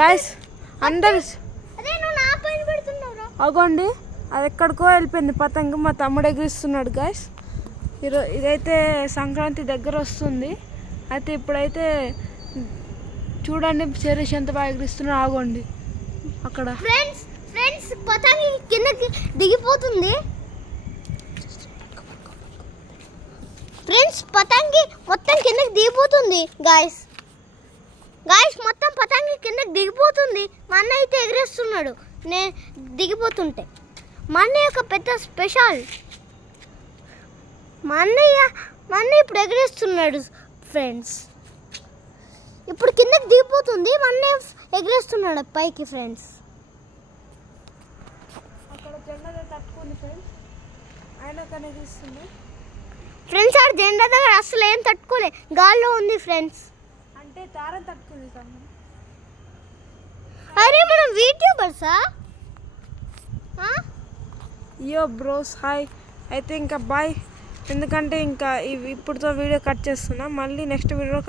Guys అందరు అగోండి అది ఎక్కడికో వెళ్ళిపోయింది పతంగి. మా తమ్ముడు ఎగిరిస్తున్నాడు గైస్. ఇదైతే సంక్రాంతి దగ్గర వస్తుంది. అయితే ఇప్పుడైతే చూడండి శరీష్ ఎంత బాగా ఎగిరిస్తున్నాడు. ఆగోండి అక్కడ ఫ్రెండ్స్ పతంగి కిందకి దిగిపోతుంది. ఫ్రెండ్స్ పతంగి మొత్తం కిందకి దిగిపోతుంది. గాయస్ మొత్తం పతంగి కిందకి దిగిపోతుంది. మా అన్న అయితే ఎగిరేస్తున్నాడు. నేను దిగిపోతుంటే మా అన్నయ్య ఒక పెద్ద స్పెషల్. మా అన్నయ్య ఇప్పుడు ఎగిరేస్తున్నాడు ఫ్రెండ్స్. ఇప్పుడు కిందకి దిగిపోతుంది. మా అన్నయ్య ఎగిరేస్తున్నాడు పైకి ఫ్రెండ్స్. అక్కడ జెండా తట్టుకుంది ఫ్రెండ్స్. ఆయన కనిపిస్తుంది ఫ్రెండ్స్. ఆ జెండా దగ్గర అసలు ఏం తట్టుకోలే, గాల్లో ఉంది ఫ్రెండ్స్. అంటే తారం తట్టుకుంది తమ్ముడు. అరే మనం యూట్యూబర్సా? యో బ్రోస్ హాయ్. అయితే ఇంకా బాయ్. ఎందుకంటే ఇంకా ఇప్పుడుతో వీడియో కట్ చేస్తున్నా. మళ్ళీ నెక్స్ట్ వీడియో